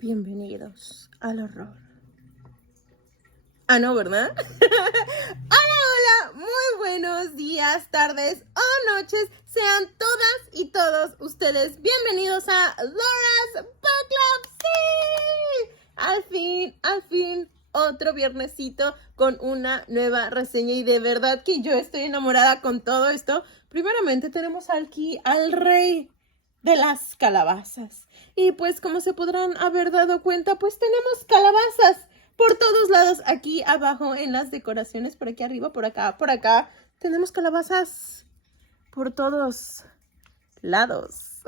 Bienvenidos al horror. Ah, no, ¿verdad? Hola, muy buenos días, tardes o noches. Sean todas y todos ustedes bienvenidos a Laura's Book Club. ¡Sí! Al fin, otro viernesito con una nueva reseña. Y de verdad que yo estoy enamorada con todo esto. Primeramente tenemos aquí al rey de las calabazas. Y pues como se podrán haber dado cuenta, pues tenemos calabazas por todos lados, aquí abajo en las decoraciones, por aquí arriba, por acá. Tenemos calabazas por todos lados.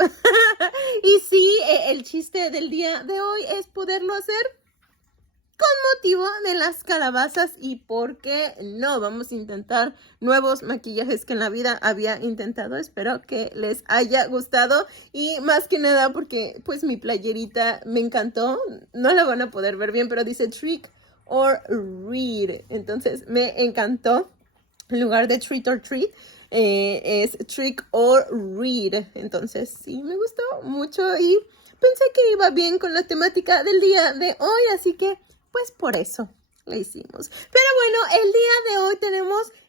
Y sí, el chiste del día de hoy es poderlo hacer con motivo de las calabazas. Y por qué no, vamos a intentar nuevos maquillajes que en la vida había intentado. Espero que les haya gustado y más que nada porque pues mi playerita me encantó. No la van a poder ver bien, pero dice trick or read, entonces me encantó. En lugar de treat or treat, es trick or read. Entonces sí, me gustó mucho y pensé que iba bien con la temática del día de hoy, así que pues por eso la hicimos. Pero bueno, el día de hoy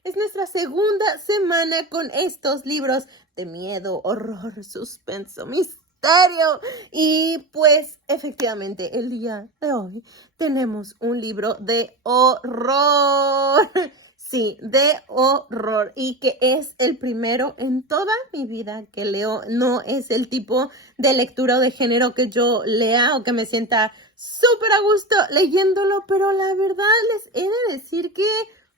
es nuestra segunda semana con estos libros de miedo, horror, suspenso, misterio. Y pues efectivamente el día de hoy tenemos un libro de horror. Sí, de horror, y que es el primero en toda mi vida que leo. No es el tipo de lectura o de género que yo lea o que me sienta súper a gusto leyéndolo, pero la verdad les he de decir que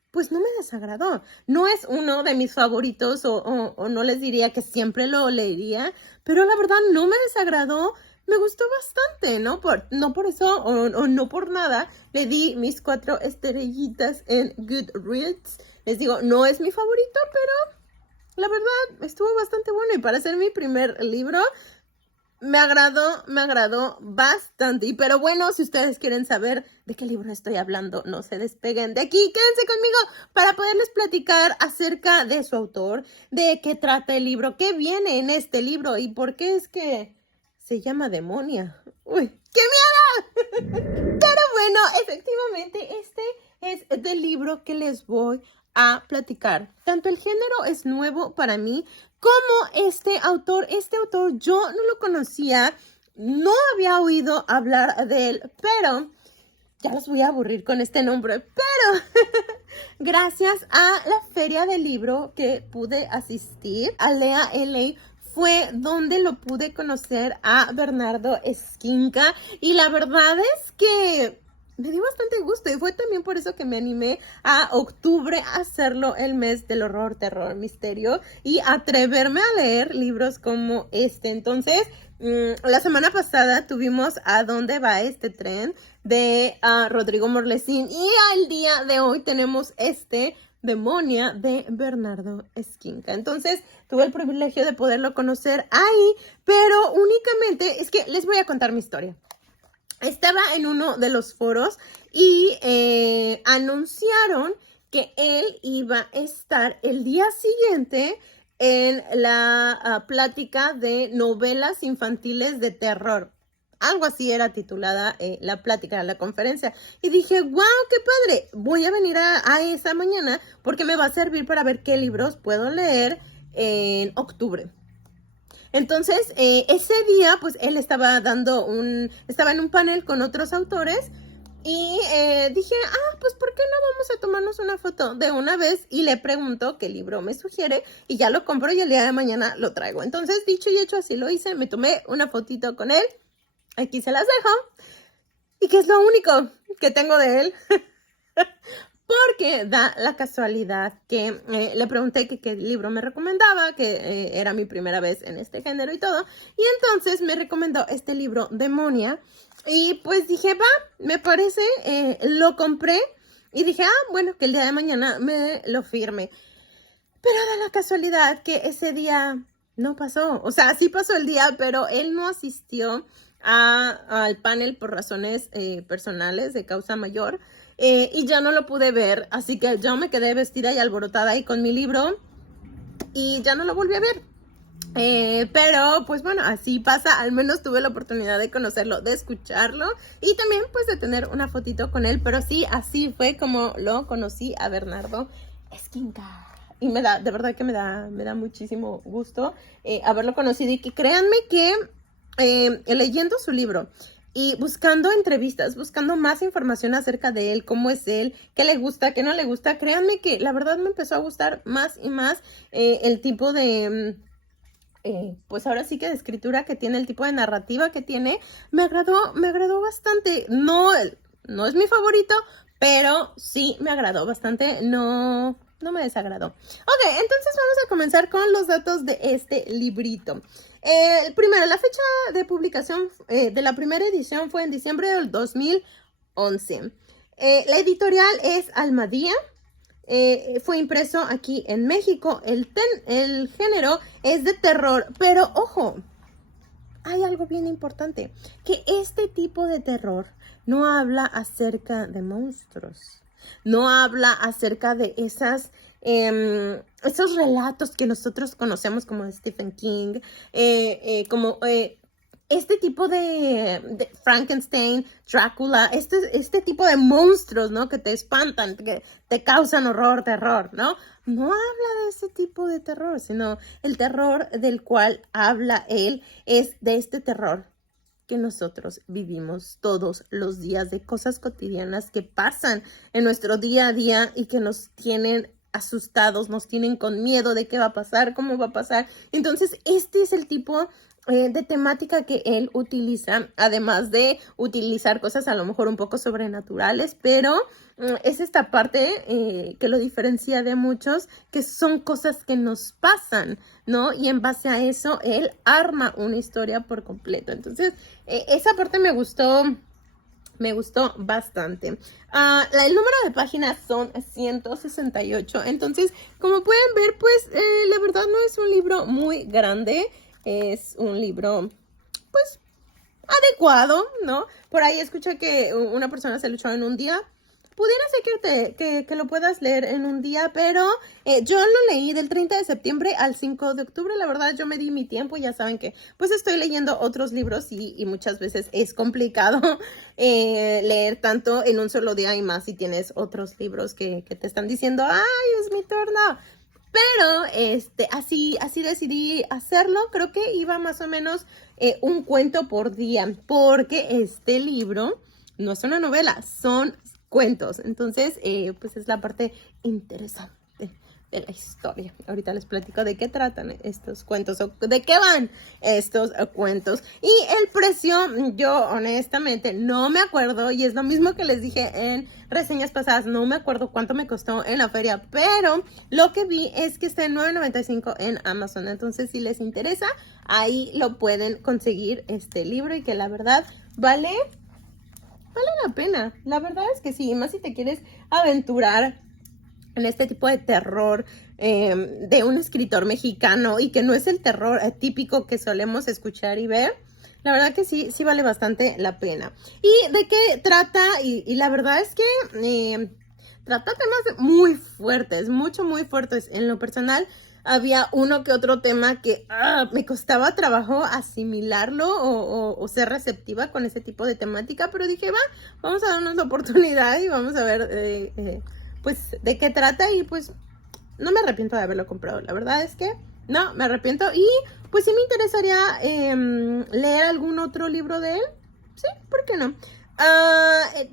pues no me desagradó. No es uno de mis favoritos o no les diría que siempre lo leería, pero la verdad no me desagradó. Me gustó bastante, ¿no? No por eso o no por nada le di mis 4 estrellitas en Goodreads. Les digo, no es mi favorito, pero la verdad estuvo bastante bueno. Y para ser mi primer libro, me agradó bastante. Pero bueno, si ustedes quieren saber de qué libro estoy hablando, no se despeguen de aquí. Quédense conmigo para poderles platicar acerca de su autor, de qué trata el libro, qué viene en este libro y por qué es que se llama Demonia. ¡Uy, qué miedo! Pero bueno, efectivamente, este es del libro que les voy a platicar. Tanto el género es nuevo para mí, como este autor yo no lo conocía, no había oído hablar de él, pero ya los voy a aburrir con este nombre, pero gracias a la feria del libro que pude asistir, a Lea LA, fue donde lo pude conocer a Bernardo Esquinca y la verdad es que me dio bastante gusto y fue también por eso que me animé a octubre a hacerlo el mes del horror, terror, misterio y atreverme a leer libros como este. Entonces, la semana pasada tuvimos A dónde va este tren de Rodrigo Morlesín y al día de hoy tenemos Demonia de Bernardo Esquinca. Entonces tuve el privilegio de poderlo conocer ahí, pero únicamente es que les voy a contar mi historia. Estaba en uno de los foros y anunciaron que él iba a estar el día siguiente en la plática de novelas infantiles de terror. Algo así era titulada la plática, la conferencia. Y dije, wow, qué padre. Voy a venir a esa mañana porque me va a servir para ver qué libros puedo leer en octubre. Entonces, ese día, pues él estaba en un panel con otros autores. Y dije, pues ¿por qué no vamos a tomarnos una foto de una vez? Y le pregunto qué libro me sugiere y ya lo compro y el día de mañana lo traigo. Entonces, dicho y hecho, así lo hice. Me tomé una fotito con él. Aquí se las dejo. ¿Y qué es lo único que tengo de él? Porque da la casualidad que le pregunté qué libro me recomendaba, que era mi primera vez en este género y todo. Y entonces me recomendó este libro, Demonia. Y pues dije, va, me parece, lo compré. Y dije, bueno, que el día de mañana me lo firme. Pero da la casualidad que ese día no pasó. O sea, sí pasó el día, pero él no asistió al panel por razones personales de causa mayor. Y ya no lo pude ver, así que yo me quedé vestida y alborotada ahí con mi libro y ya no lo volví a ver. Pero pues bueno, así pasa, al menos tuve la oportunidad de conocerlo, de escucharlo y también pues de tener una fotito con él, pero sí, así fue como lo conocí a Bernardo Esquinca. Y de verdad que me da muchísimo gusto haberlo conocido y que créanme que leyendo su libro y buscando entrevistas, buscando más información acerca de él, cómo es él, qué le gusta, qué no le gusta, créanme que la verdad me empezó a gustar más y más el tipo de... pues ahora sí que de escritura que tiene, el tipo de narrativa que tiene, me agradó bastante. No es mi favorito, pero sí me agradó bastante, no me desagradó. Ok, entonces vamos a comenzar con los datos de este librito. Primero, la fecha de publicación de la primera edición fue en diciembre del 2011. La editorial es Almadía. Fue impreso aquí en México. El género es de terror, pero ojo, hay algo bien importante, que este tipo de terror no habla acerca de monstruos, no habla acerca de esos relatos que nosotros conocemos como de Stephen King, como este tipo de Frankenstein, Drácula, este tipo de monstruos, ¿no? Que te espantan, que te causan horror, terror, ¿no? No habla de ese tipo de terror, sino el terror del cual habla él es de este terror que nosotros vivimos todos los días, de cosas cotidianas que pasan en nuestro día a día y que nos tienen asustados, nos tienen con miedo de qué va a pasar, cómo va a pasar. Entonces, este es el tipo de temática que él utiliza, además de utilizar cosas a lo mejor un poco sobrenaturales, pero es esta parte que lo diferencia de muchos, que son cosas que nos pasan, ¿no? Y en base a eso, él arma una historia por completo. Entonces, esa parte me gustó bastante. El número de páginas son 168. Entonces, como pueden ver, pues la verdad no es un libro muy grande. Es un libro, pues, adecuado, ¿no? Por ahí escuché que una persona se lo echó en un día. Pudiera ser que lo puedas leer en un día, pero yo lo leí del 30 de septiembre al 5 de octubre. La verdad, yo me di mi tiempo. Ya saben que pues estoy leyendo otros libros y muchas veces es complicado leer tanto en un solo día, y más si tienes otros libros que te están diciendo, ¡ay, es mi turno! Pero así decidí hacerlo. Creo que iba más o menos un cuento por día, porque este libro no es una novela, son cuentos. Entonces, pues es la parte interesante de la historia. Ahorita les platico de qué tratan estos cuentos o de qué van estos cuentos. Y el precio, yo honestamente no me acuerdo, y es lo mismo que les dije en reseñas pasadas, no me acuerdo cuánto me costó en la feria, pero lo que vi es que está en $9.95 en Amazon. Entonces, si les interesa, ahí lo pueden conseguir este libro, y que la verdad vale la pena. La verdad es que sí, más si te quieres aventurar en este tipo de terror de un escritor mexicano, y que no es el terror típico que solemos escuchar y ver. La verdad que sí vale bastante la pena. ¿Y de qué trata? Y la verdad es que trata temas muy fuertes, muy fuertes. En lo personal, había uno que otro tema que me costaba trabajo asimilarlo o ser receptiva con ese tipo de temática, pero dije, vamos a darnos la oportunidad y vamos a ver pues de qué trata, y pues no me arrepiento de haberlo comprado. La verdad es que no me arrepiento, y pues sí me interesaría leer algún otro libro de él. Sí, ¿por qué no?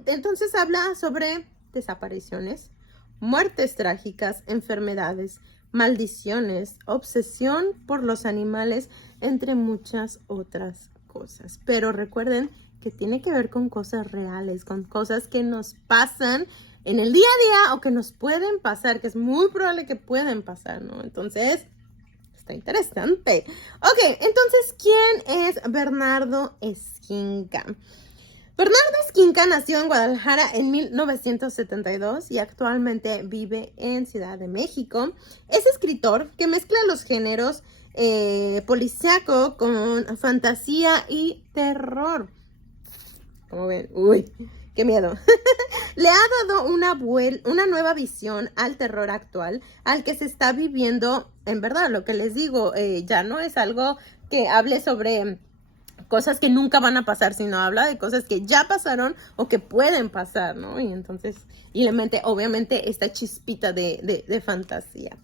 Entonces habla sobre desapariciones, muertes trágicas, enfermedades, maldiciones, obsesión por los animales, entre muchas otras cosas. Pero recuerden que tiene que ver con cosas reales, con cosas que nos pasan en el día a día o que nos pueden pasar, que es muy probable que puedan pasar, ¿no? Entonces, está interesante. Ok, entonces, ¿quién es Bernardo Esquinca? Bernardo Esquinca nació en Guadalajara en 1972 y actualmente vive en Ciudad de México. Es escritor que mezcla los géneros policíaco con fantasía y terror. Como ven, uy, qué miedo. le ha dado una nueva visión al terror actual, al que se está viviendo. En verdad, lo que les digo, ya no es algo que hable sobre cosas que nunca van a pasar, sino habla de cosas que ya pasaron o que pueden pasar, ¿no? Y entonces, y le mete obviamente esta chispita de fantasía.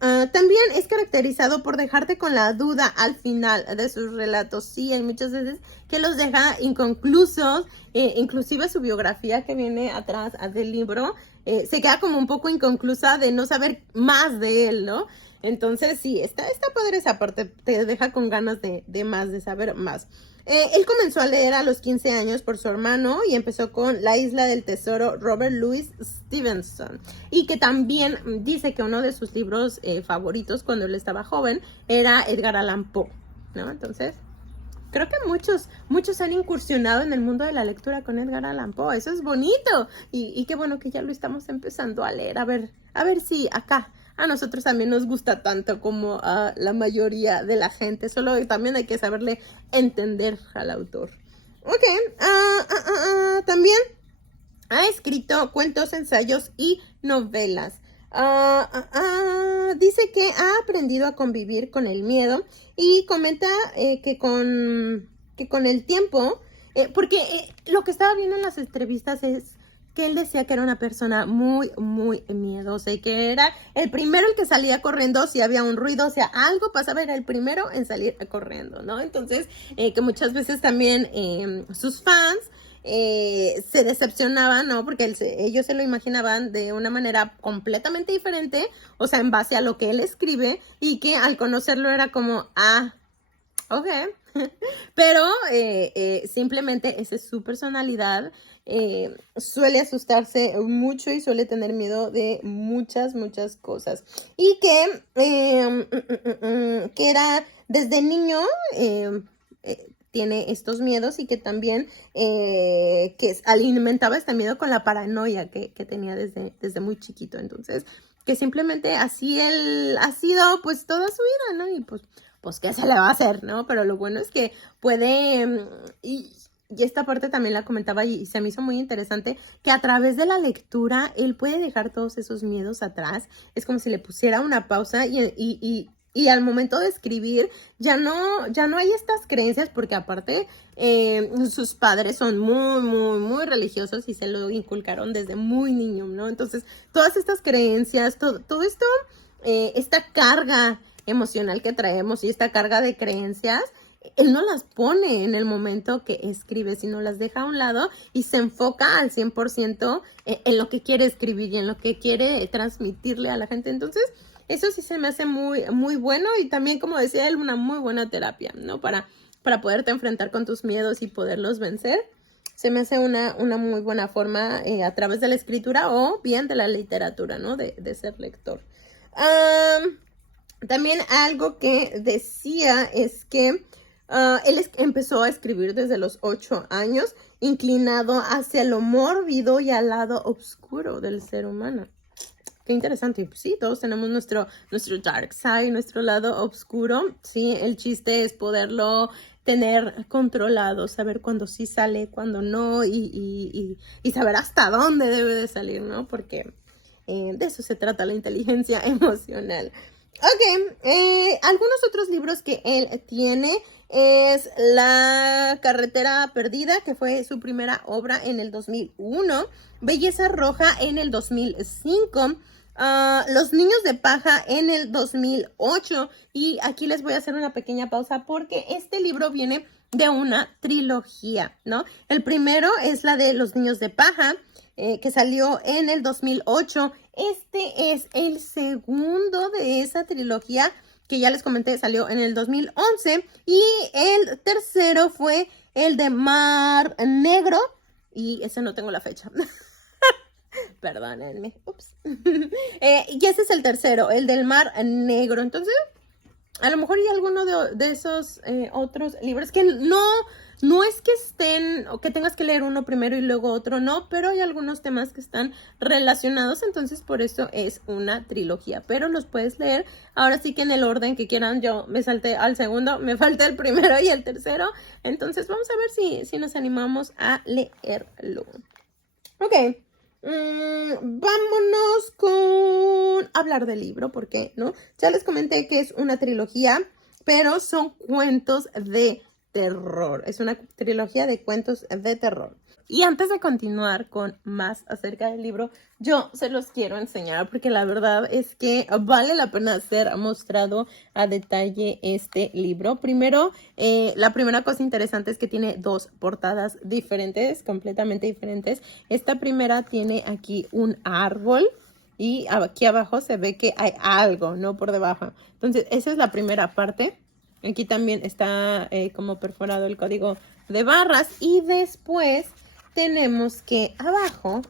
También es caracterizado por dejarte con la duda al final de sus relatos. Sí, hay muchas veces que los deja inconclusos, inclusive su biografía que viene atrás del libro, se queda como un poco inconclusa de no saber más de él, ¿no? Entonces sí, está padre esa parte, te deja con ganas de más, de saber más. Él comenzó a leer a los 15 años por su hermano y empezó con La Isla del Tesoro, Robert Louis Stevenson. Y que también dice que uno de sus libros favoritos cuando él estaba joven era Edgar Allan Poe, ¿no? Entonces, creo que muchos han incursionado en el mundo de la lectura con Edgar Allan Poe. Eso es bonito. Y qué bueno que ya lo estamos empezando a leer. A ver si acá a nosotros también nos gusta tanto como a la mayoría de la gente. Solo también hay que saberle entender al autor. Ok. También ha escrito cuentos, ensayos y novelas. Dice que ha aprendido a convivir con el miedo y comenta que con el tiempo, porque lo que estaba viendo en las entrevistas es que él decía que era una persona muy, muy miedosa y que era el primero el que salía corriendo si había un ruido, o sea, algo pasaba, era el primero en salir corriendo, ¿no? Entonces, que muchas veces también sus fans se decepcionaban, ¿no? Porque ellos se lo imaginaban de una manera completamente diferente, o sea, en base a lo que él escribe, y que al conocerlo era como, ok. Pero simplemente esa es su personalidad. Suele asustarse mucho y suele tener miedo de muchas cosas. Y que era desde niño, tiene estos miedos y que también que alimentaba este miedo con la paranoia que tenía desde muy chiquito. Entonces, que simplemente así él ha sido pues toda su vida, ¿no? Y pues qué se le va a hacer, ¿no? Pero lo bueno es que puede, y esta parte también la comentaba y se me hizo muy interesante, que a través de la lectura él puede dejar todos esos miedos atrás. Es como si le pusiera una pausa y al momento de escribir ya no hay estas creencias, porque aparte sus padres son muy religiosos y se lo inculcaron desde muy niño, ¿no? Entonces todas estas creencias, todo esto, esta carga emocional que traemos y esta carga de creencias, él no las pone en el momento que escribe, sino las deja a un lado y se enfoca al 100% en lo que quiere escribir y en lo que quiere transmitirle a la gente. Entonces, eso sí se me hace muy bueno y también, como decía él, una muy buena terapia, ¿no? Para poderte enfrentar con tus miedos y poderlos vencer. Se me hace una muy buena forma a través de la escritura o bien de la literatura, ¿no? De ser lector. También algo que decía es que él empezó a escribir desde los 8 años, inclinado hacia lo mórbido y al lado oscuro del ser humano. Qué interesante. Sí, todos tenemos nuestro dark side, nuestro lado oscuro. Sí, el chiste es poderlo tener controlado, saber cuándo sí sale, cuándo no, y saber hasta dónde debe de salir, ¿no? Porque de eso se trata la inteligencia emocional. Ok, algunos otros libros que él tiene es La Carretera Perdida, que fue su primera obra en el 2001, Belleza Roja en el 2005, Los Niños de Paja en el 2008, y aquí les voy a hacer una pequeña pausa porque este libro viene de una trilogía, ¿no? El primero es la de Los Niños de Paja, que salió en el 2008. Este es el segundo de esa trilogía que ya les comenté, salió en el 2011. Y el tercero fue el de Mar Negro. Y ese no tengo la fecha. Perdónenme. Ups. Y ese es el tercero, el del Mar Negro. Entonces, a lo mejor hay alguno de esos otros libros que no es que estén o que tengas que leer uno primero y luego otro, no, pero hay algunos temas que están relacionados, entonces por eso es una trilogía, pero los puedes leer ahora sí que en el orden que quieran. Yo me salté al segundo, me falta el primero y el tercero, entonces vamos a ver si nos animamos a leerlo. Ok, vámonos con hablar del libro, ¿por qué no? Ya les comenté que es una trilogía, pero son cuentos de terror. Es una trilogía de cuentos de terror. Y antes de continuar con más acerca del libro, yo se los quiero enseñar porque la verdad es que vale la pena ser mostrado a detalle este libro. Primero, la primera cosa interesante es que tiene dos portadas diferentes, completamente diferentes. Esta primera tiene aquí un árbol y aquí abajo se ve que hay algo, ¿no? Por debajo. Entonces, esa es la primera parte. Aquí también está como perforado el código de barras y después tenemos que abajo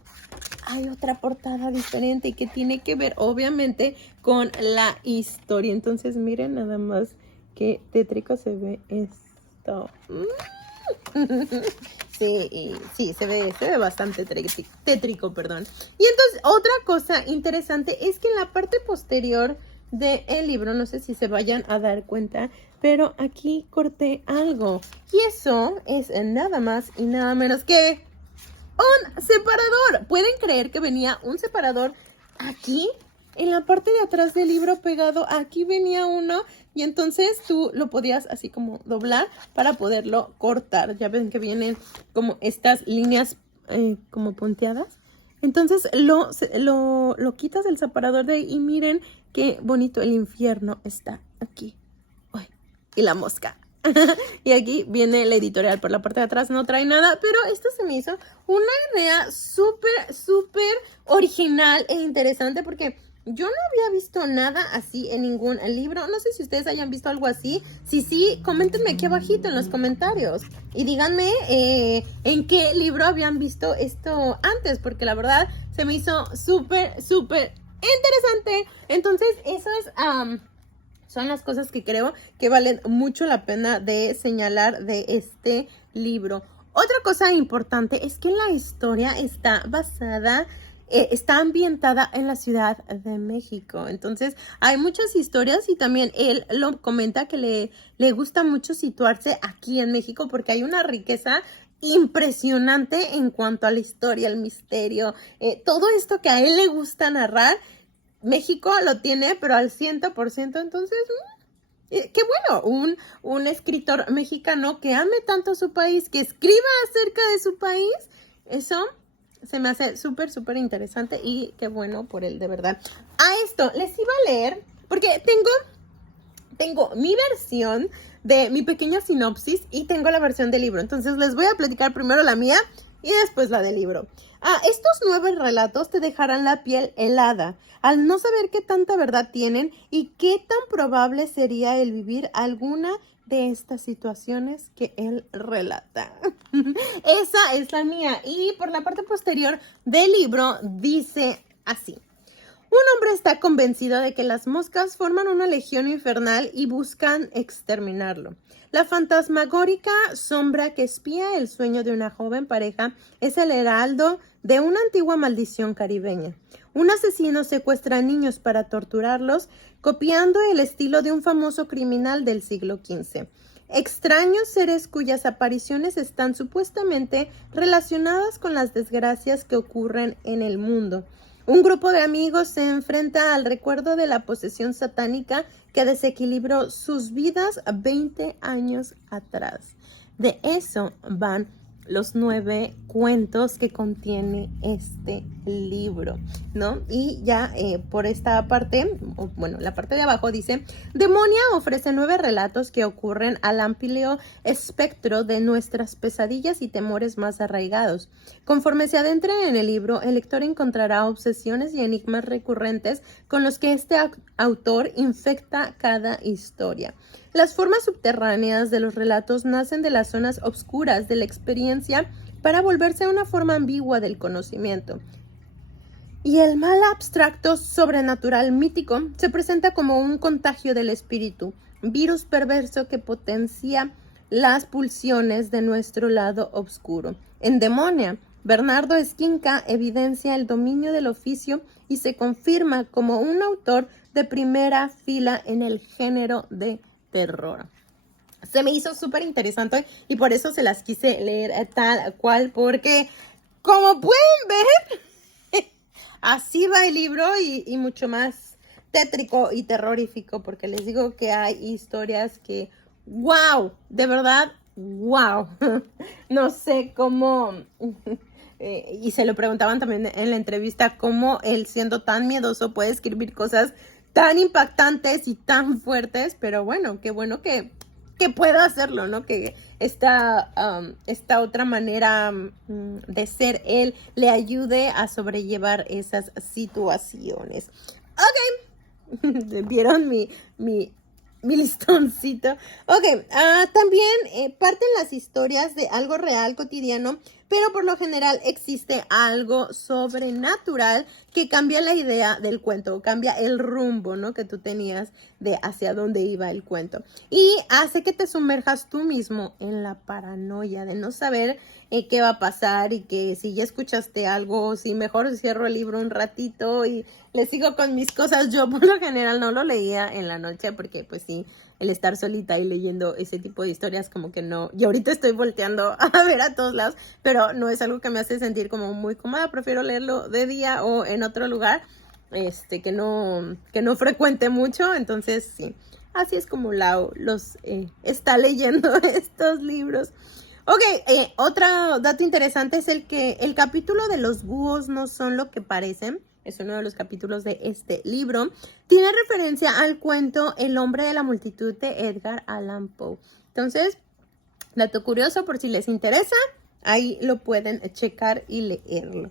hay otra portada diferente que tiene que ver obviamente con la historia. Entonces miren nada más qué tétrico se ve esto. Sí, se ve bastante tétrico, perdón. Y entonces otra cosa interesante es que en la parte posterior del libro, no sé si se vayan a dar cuenta, pero aquí corté algo. Y eso es nada más y nada menos que un separador. ¿Pueden creer que venía un separador aquí? En la parte de atrás del libro pegado, aquí venía uno y entonces tú lo podías así como doblar para poderlo cortar. Ya ven que vienen como estas líneas como punteadas. Entonces lo quitas del separador de ahí y miren qué bonito el infierno está aquí. Uy, y la mosca. Y aquí viene la editorial por la parte de atrás, no trae nada, pero esto se me hizo una idea súper original e interesante porque yo no había visto nada así en ningún libro. No sé si ustedes hayan visto algo así. Si sí, coméntenme aquí abajito en los comentarios y díganme en qué libro habían visto esto antes, porque la verdad se me hizo súper interesante. Entonces, eso es... son las cosas que creo que valen mucho la pena de señalar de este libro. Otra cosa importante es que la historia está basada, está ambientada en la Ciudad de México. Entonces hay muchas historias y también él lo comenta que le gusta mucho situarse aquí en México porque hay una riqueza impresionante en cuanto a la historia, el misterio, todo esto que a él le gusta narrar. México lo tiene, pero al 100%, entonces, qué bueno, un escritor mexicano que ame tanto a su país, que escriba acerca de su país, eso se me hace súper interesante y qué bueno por él, de verdad. A esto les iba a leer, porque tengo mi versión de mi pequeña sinopsis y tengo la versión del libro, entonces les voy a platicar primero la mía y después la del libro. Estos 9 relatos te dejarán la piel helada al no saber qué tanta verdad tienen y qué tan probable sería el vivir alguna de estas situaciones que él relata. Esa es la mía. Y por la parte posterior del libro dice así. Un hombre está convencido de que las moscas forman una legión infernal y buscan exterminarlo. La fantasmagórica sombra que espía el sueño de una joven pareja es el heraldo de una antigua maldición caribeña. Un asesino secuestra a niños para torturarlos, copiando el estilo de un famoso criminal del siglo XV. Extraños seres cuyas apariciones están supuestamente relacionadas con las desgracias que ocurren en el mundo. Un grupo de amigos se enfrenta al recuerdo de la posesión satánica que desequilibró sus vidas 20 años atrás. De eso van los 9 cuentos que contiene este libro, ¿no? Y ya por esta parte, bueno, la parte de abajo dice, Demonia ofrece 9 relatos que ocurren al amplio espectro de nuestras pesadillas y temores más arraigados. Conforme se adentre en el libro, el lector encontrará obsesiones y enigmas recurrentes con los que este autor infecta cada historia. Las formas subterráneas de los relatos nacen de las zonas oscuras de la experiencia para volverse a una forma ambigua del conocimiento. Y el mal abstracto sobrenatural mítico se presenta como un contagio del espíritu, virus perverso que potencia las pulsiones de nuestro lado oscuro. En Demonia, Bernardo Esquinca evidencia el dominio del oficio y se confirma como un autor de primera fila en el género de terror. Se me hizo súper interesante y por eso se las quise leer tal cual, porque como pueden ver, así va el libro y mucho más tétrico y terrorífico, porque les digo que hay historias que, wow, de verdad, wow. No sé cómo, y se lo preguntaban también en la entrevista, cómo él siendo tan miedoso puede escribir cosas tan impactantes y tan fuertes, pero bueno que pueda hacerlo, ¿no? Que esta otra manera de ser él le ayude a sobrellevar esas situaciones. Ok, ¿vieron mi listoncito? Ok, también parten las historias de algo real, cotidiano, pero por lo general existe algo sobrenatural que cambia la idea del cuento, cambia el rumbo, ¿no? Que tú tenías de hacia dónde iba el cuento. Y hace que te sumerjas tú mismo en la paranoia de no saber qué va a pasar y que si ya escuchaste algo, si mejor cierro el libro un ratito y le sigo con mis cosas. Yo por lo general no lo leía en la noche porque pues sí, el estar solita y leyendo ese tipo de historias como que no, y ahorita estoy volteando a ver a todos lados, pero no es algo que me hace sentir como muy cómoda, prefiero leerlo de día o en otro lugar, que no frecuente mucho, entonces sí, así es como Lau los está leyendo estos libros. Ok, otro dato interesante es el capítulo de los búhos no son lo que parecen. Es uno de los capítulos de este libro. Tiene referencia al cuento El hombre de la multitud de Edgar Allan Poe. Entonces, dato curioso por si les interesa, ahí lo pueden checar y leerlo.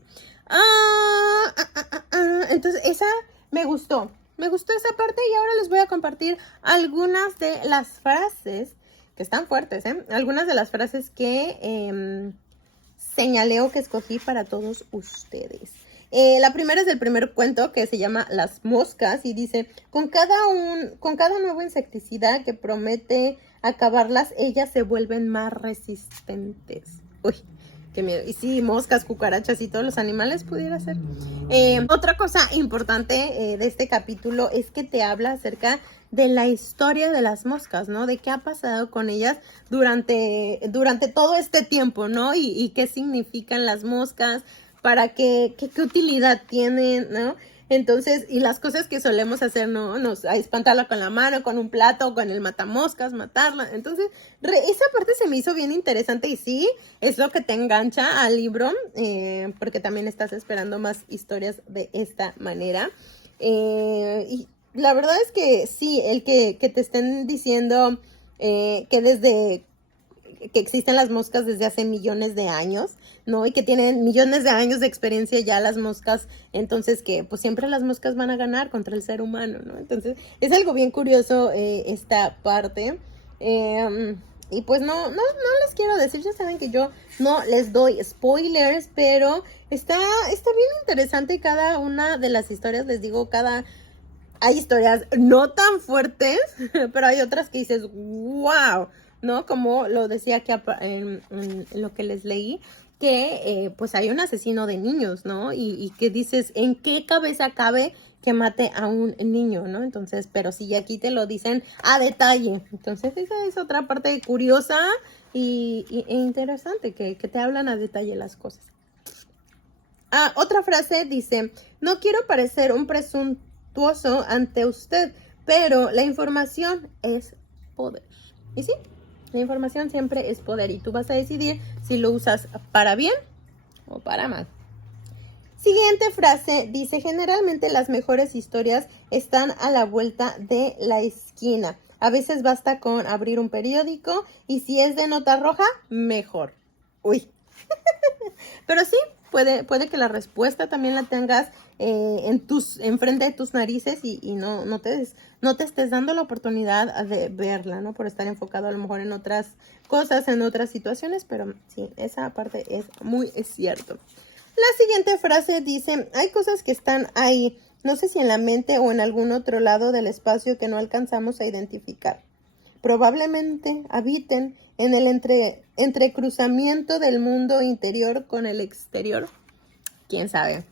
Entonces, esa me gustó. Me gustó esa parte y ahora les voy a compartir algunas de las frases que están fuertes, ¿eh? Algunas de las frases que señalé o que escogí para todos ustedes. La primera es del primer cuento que se llama Las moscas y dice, con cada nuevo insecticida que promete acabarlas, ellas se vuelven más resistentes. Uy, qué miedo. Y sí, moscas, cucarachas y todos los animales pudiera ser. Otra cosa importante de este capítulo es que te habla acerca de la historia de las moscas, ¿no? De qué ha pasado con ellas durante todo este tiempo, ¿no? Y qué significan las moscas, para qué utilidad tienen, ¿no? Entonces, y las cosas que solemos hacer, ¿no? A espantarla con la mano, con un plato, con el matamoscas, matarla. Entonces, esa parte se me hizo bien interesante y sí, es lo que te engancha al libro, porque también estás esperando más historias de esta manera. Y la verdad es que sí, el que te estén diciendo que existen las moscas desde hace millones de años, ¿no? Y que tienen millones de años de experiencia ya las moscas, entonces que pues siempre las moscas van a ganar contra el ser humano, ¿no? Entonces es algo bien curioso esta parte. Y pues no les quiero decir, ya saben que yo no les doy spoilers, pero está bien interesante cada una de las historias, les digo, hay historias no tan fuertes, pero hay otras que dices, wow, ¿no? Como lo decía aquí en lo que les leí, que pues hay un asesino de niños, ¿no? Y que dices, ¿en qué cabeza cabe que mate a un niño, ¿no? Entonces, pero sí, aquí te lo dicen a detalle. Entonces, esa es otra parte curiosa e interesante, que te hablan a detalle las cosas. Otra frase dice, no quiero parecer un presuntuoso ante usted, pero la información es poder. ¿Y sí? La información siempre es poder y tú vas a decidir si lo usas para bien o para mal. Siguiente frase dice, generalmente las mejores historias están a la vuelta de la esquina. A veces basta con abrir un periódico y si es de nota roja, mejor. Uy. Pero sí, puede que la respuesta también la tengas enfrente de tus narices y no te estés dando la oportunidad de verla, ¿no? Por estar enfocado a lo mejor en otras cosas, en otras situaciones, pero sí, esa parte es muy cierto. La siguiente frase dice, hay cosas que están ahí, no sé si en la mente o en algún otro lado del espacio que no alcanzamos a identificar. Probablemente habiten en el entrecruzamiento del mundo interior con el exterior. ¿Quién sabe?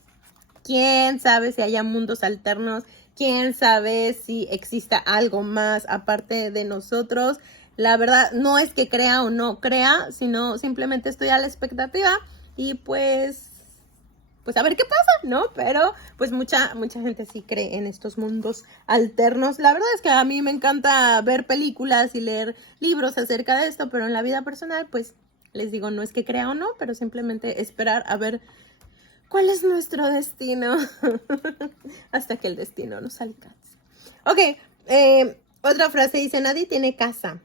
¿Quién sabe si haya mundos alternos? ¿Quién sabe si exista algo más aparte de nosotros? La verdad, no es que crea o no crea, sino simplemente estoy a la expectativa y pues pues a ver qué pasa, ¿no? Pero pues mucha gente sí cree en estos mundos alternos. La verdad es que a mí me encanta ver películas y leer libros acerca de esto, pero en la vida personal, pues les digo, no es que crea o no, pero simplemente esperar a ver cuál es nuestro destino hasta que el destino nos alcance. Ok, otra frase dice, nadie tiene casa.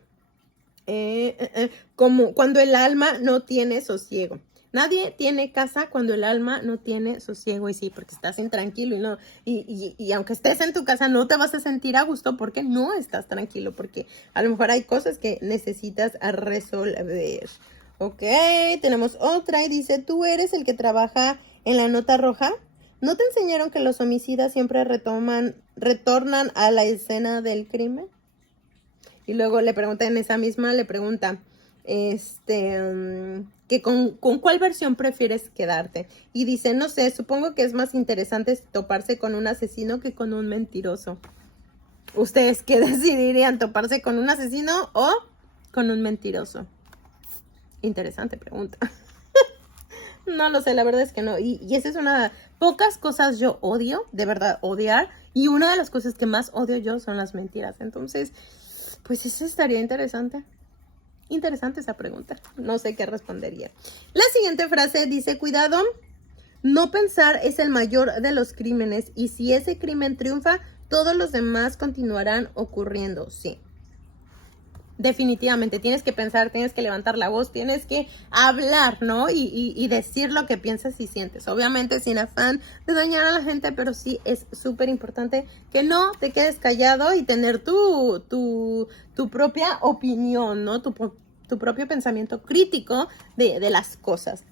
Como cuando el alma no tiene sosiego. Nadie tiene casa cuando el alma no tiene sosiego. Y sí, porque estás intranquilo y aunque estés en tu casa no te vas a sentir a gusto porque no estás tranquilo, porque a lo mejor hay cosas que necesitas resolver. Ok, tenemos otra y dice, ¿tú eres el que trabaja en la nota roja? ¿No te enseñaron que los homicidas siempre retornan a la escena del crimen? Y luego le pregunta en esa misma, le pregunta, que con cuál versión prefieres quedarte. Y dice, no sé, supongo que es más interesante toparse con un asesino que con un mentiroso. ¿Ustedes qué decidirían, toparse con un asesino o con un mentiroso? Interesante pregunta. No lo sé, la verdad es que no. Y esa es una... Pocas cosas yo odio, de verdad, odiar. Y una de las cosas que más odio yo son las mentiras. Entonces, pues eso estaría interesante. Interesante esa pregunta. No sé qué respondería. La siguiente frase dice, cuidado, no pensar es el mayor de los crímenes. Y si ese crimen triunfa, todos los demás continuarán ocurriendo. Sí. Definitivamente, tienes que pensar, tienes que levantar la voz, tienes que hablar, ¿no? Y decir lo que piensas y sientes. Obviamente sin afán de dañar a la gente, pero sí es súper importante que no te quedes callado y tener tu propia opinión, ¿no? Tu propio pensamiento crítico de las cosas.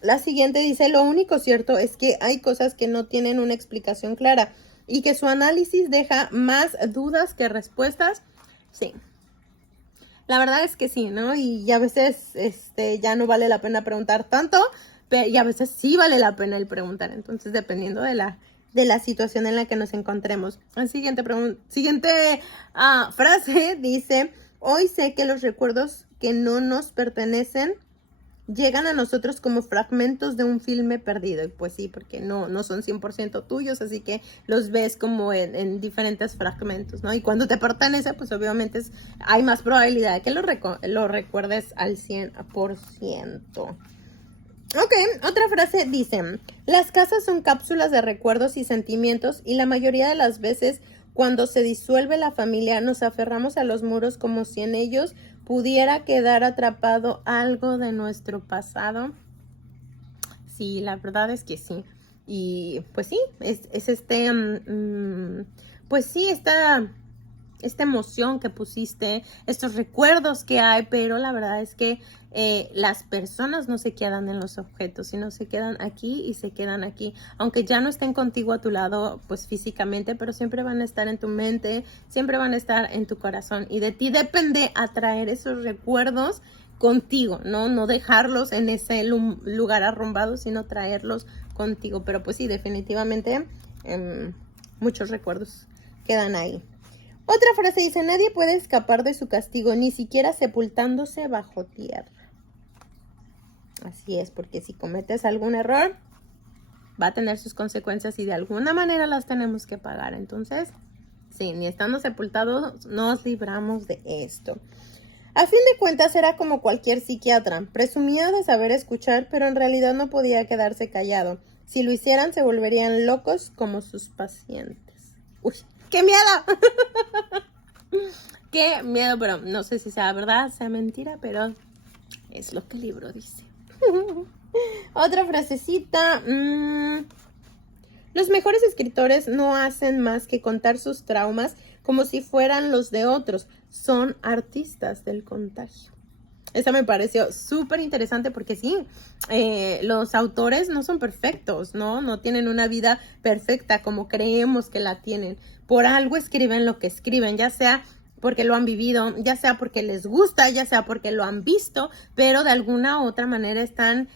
La siguiente dice, lo único cierto es que hay cosas que no tienen una explicación clara y que su análisis deja más dudas que respuestas. Sí. La verdad es que sí, ¿no? Y a veces ya no vale la pena preguntar tanto, y a veces sí vale la pena el preguntar. Entonces, dependiendo de la situación en la que nos encontremos. La siguiente frase dice, hoy sé que los recuerdos que no nos pertenecen llegan a nosotros como fragmentos de un filme perdido. Y pues sí, porque no son 100% tuyos, así que los ves como en diferentes fragmentos, ¿no? Y cuando te pertenece, pues obviamente hay más probabilidad de que lo recuerdes al 100%. Ok, otra frase dice, las casas son cápsulas de recuerdos y sentimientos y la mayoría de las veces cuando se disuelve la familia nos aferramos a los muros como si en ellos pudiera quedar atrapado algo de nuestro pasado. Sí, la verdad es que sí. Y pues sí, es pues sí, esta emoción que pusiste, estos recuerdos que hay, pero la verdad es que las personas no se quedan en los objetos, sino se quedan aquí y se quedan aquí. Aunque ya no estén contigo a tu lado, pues físicamente, pero siempre van a estar en tu mente, siempre van a estar en tu corazón. Y de ti depende atraer esos recuerdos contigo, no dejarlos en ese lugar arrumbado, sino traerlos contigo. Pero pues sí, definitivamente muchos recuerdos quedan ahí. Otra frase dice, nadie puede escapar de su castigo, ni siquiera sepultándose bajo tierra. Así es, porque si cometes algún error, va a tener sus consecuencias y de alguna manera las tenemos que pagar. Entonces, sí, ni estando sepultados nos libramos de esto. A fin de cuentas era como cualquier psiquiatra, presumía de saber escuchar, pero en realidad no podía quedarse callado. Si lo hicieran se volverían locos como sus pacientes. ¡Uy, qué miedo! ¡Qué miedo! Pero no sé si sea verdad, sea mentira, pero es lo que el libro dice. Otra frasecita. Los mejores escritores no hacen más que contar sus traumas como si fueran los de otros. Son artistas del contagio. Esta me pareció súper interesante porque sí, los autores no son perfectos, no tienen una vida perfecta como creemos que la tienen. Por algo escriben lo que escriben, ya sea porque lo han vivido, ya sea porque les gusta, ya sea porque lo han visto, pero de alguna u otra manera están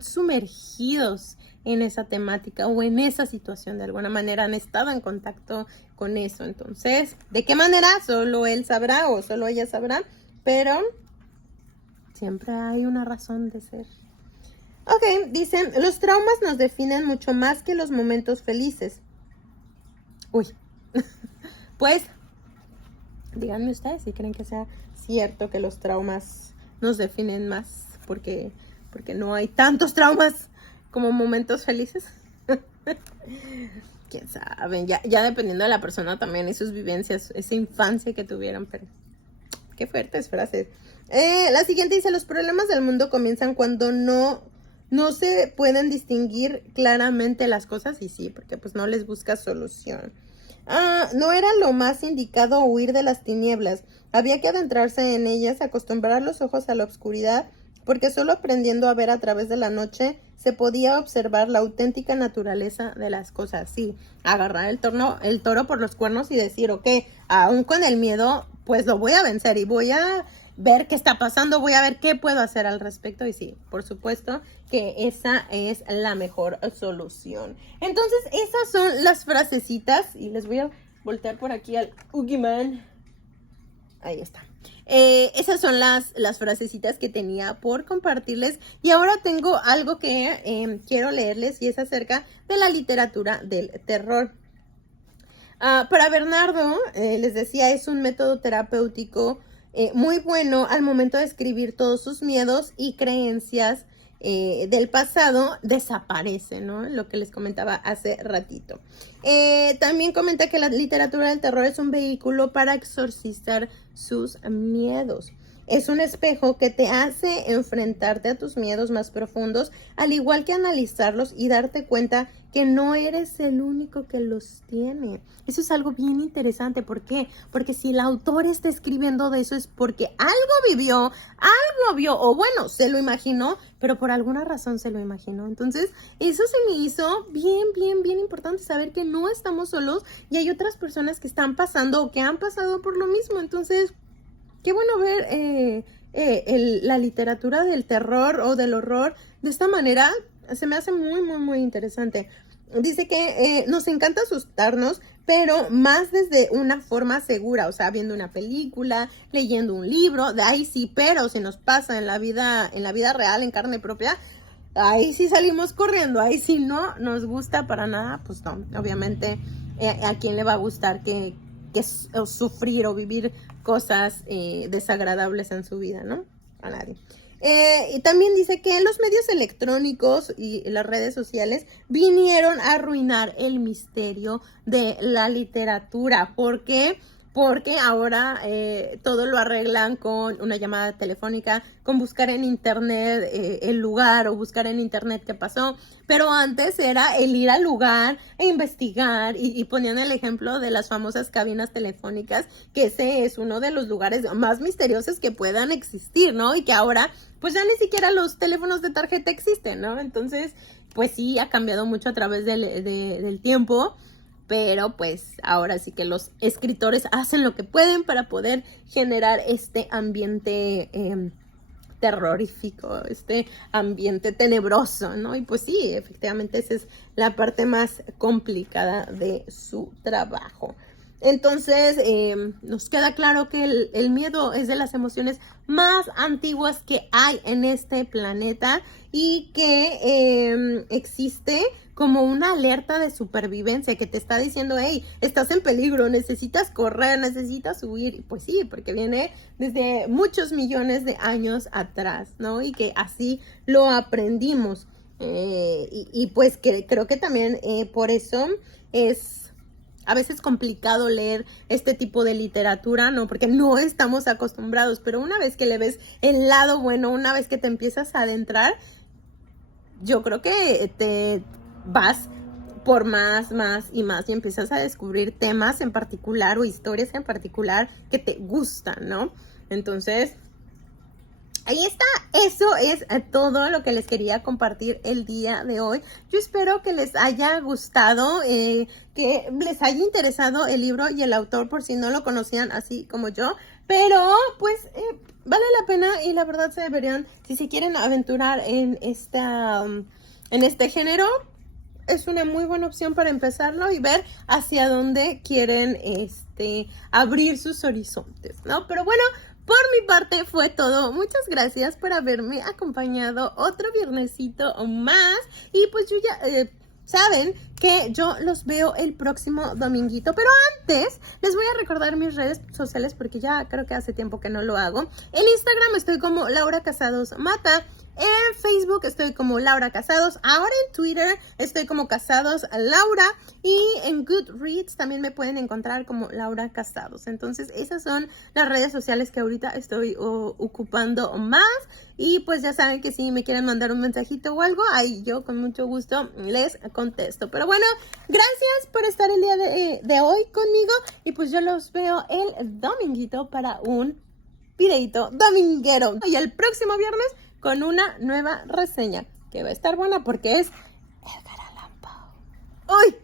sumergidos en esa temática o en esa situación, de alguna manera han estado en contacto con eso. Entonces, ¿de qué manera? Solo él sabrá o solo ella sabrá, pero siempre hay una razón de ser. Ok, dicen, los traumas nos definen mucho más que los momentos felices. Uy, pues, díganme ustedes si creen que sea cierto que los traumas nos definen más, porque no hay tantos traumas como momentos felices. Quién sabe, ya dependiendo de la persona también y sus vivencias, esa infancia que tuvieron, pero qué fuertes frases. La siguiente dice, los problemas del mundo comienzan cuando no se pueden distinguir claramente las cosas, y sí, porque pues no les busca solución. No era lo más indicado huir de las tinieblas, había que adentrarse en ellas, acostumbrar los ojos a la oscuridad, porque solo aprendiendo a ver a través de la noche se podía observar la auténtica naturaleza de las cosas. Sí, agarrar el toro por los cuernos y decir, ok, aún con el miedo, pues lo voy a vencer y voy a ver qué está pasando, voy a ver qué puedo hacer al respecto. Y sí, por supuesto que esa es la mejor solución. Entonces, esas son las frasecitas y les voy a voltear por aquí al Oogie Man. Ahí está. Esas son las frasecitas que tenía por compartirles. Y ahora tengo algo que quiero leerles y es acerca de la literatura del terror. Para Bernardo, les decía, es un método terapéutico muy bueno al momento de escribir todos sus miedos y creencias del pasado desaparecen, ¿no? Lo que les comentaba hace ratito. También comenta que la literatura del terror es un vehículo para exorcizar sus miedos. Es un espejo que te hace enfrentarte a tus miedos más profundos, al igual que analizarlos y darte cuenta que no eres el único que los tiene. Eso es algo bien interesante. ¿Por qué? Porque si el autor está escribiendo de eso es porque algo vivió, algo vio, o bueno, se lo imaginó, pero por alguna razón se lo imaginó. Entonces, eso se me hizo bien importante, saber que no estamos solos y hay otras personas que están pasando o que han pasado por lo mismo. Entonces, qué bueno ver la literatura del terror o del horror de esta manera. Se me hace muy interesante. Dice que nos encanta asustarnos, pero más desde una forma segura, o sea, viendo una película, leyendo un libro, de ahí sí, pero si nos pasa en la vida real, en carne propia, ahí sí salimos corriendo, ahí sí no nos gusta para nada, pues no, obviamente a quién le va a gustar que sufrir o vivir cosas desagradables en su vida, ¿no? A nadie. Y también dice que los medios electrónicos y las redes sociales vinieron a arruinar el misterio de la literatura. ¿Por qué? Porque ahora todo lo arreglan con una llamada telefónica, con buscar en internet el lugar o buscar en internet qué pasó. Pero antes era el ir al lugar e investigar y ponían el ejemplo de las famosas cabinas telefónicas, que ese es uno de los lugares más misteriosos que puedan existir, ¿no? Y que ahora pues ya ni siquiera los teléfonos de tarjeta existen, ¿no? Entonces pues sí ha cambiado mucho a través del tiempo. Pero pues ahora sí que los escritores hacen lo que pueden para poder generar este ambiente terrorífico, este ambiente tenebroso, ¿no? Y pues sí, efectivamente esa es la parte más complicada de su trabajo. Entonces, nos queda claro que el miedo es de las emociones más antiguas que hay en este planeta y que existe como una alerta de supervivencia que te está diciendo, hey, estás en peligro, necesitas correr, necesitas huir. Y pues sí, porque viene desde muchos millones de años atrás, ¿no? Y que así lo aprendimos. Y pues que creo que también por eso es a veces complicado leer este tipo de literatura, ¿no? Porque no estamos acostumbrados, pero una vez que le ves el lado bueno, una vez que te empiezas a adentrar, yo creo que te vas por más y empiezas a descubrir temas en particular o historias en particular que te gustan, ¿no? Entonces, ahí está, eso es todo lo que les quería compartir el día de hoy. Yo espero que les haya gustado, que les haya interesado el libro y el autor por si no lo conocían así como yo, pero pues vale la pena y la verdad se deberían, si se quieren aventurar en este género, es una muy buena opción para empezarlo y ver hacia dónde quieren abrir sus horizontes, ¿no? Pero bueno, por mi parte fue todo. Muchas gracias por haberme acompañado otro viernesito más. Y pues yo ya... saben que yo los veo el próximo dominguito, pero antes les voy a recordar mis redes sociales porque ya creo que hace tiempo que no lo hago. En Instagram estoy como Laura Casados Mata. En Facebook estoy como Laura Casados. Ahora en Twitter estoy como Casados Laura. Y en Goodreads también me pueden encontrar como Laura Casados. Entonces esas son las redes sociales que ahorita estoy ocupando más. Y pues ya saben que si me quieren mandar un mensajito o algo, ahí yo con mucho gusto les contesto. Pero bueno, gracias por estar el día de hoy conmigo. Y pues yo los veo el dominguito para un videito dominguero. Y el próximo viernes con una nueva reseña que va a estar buena porque es Edgar Allan Poe. ¡Uy!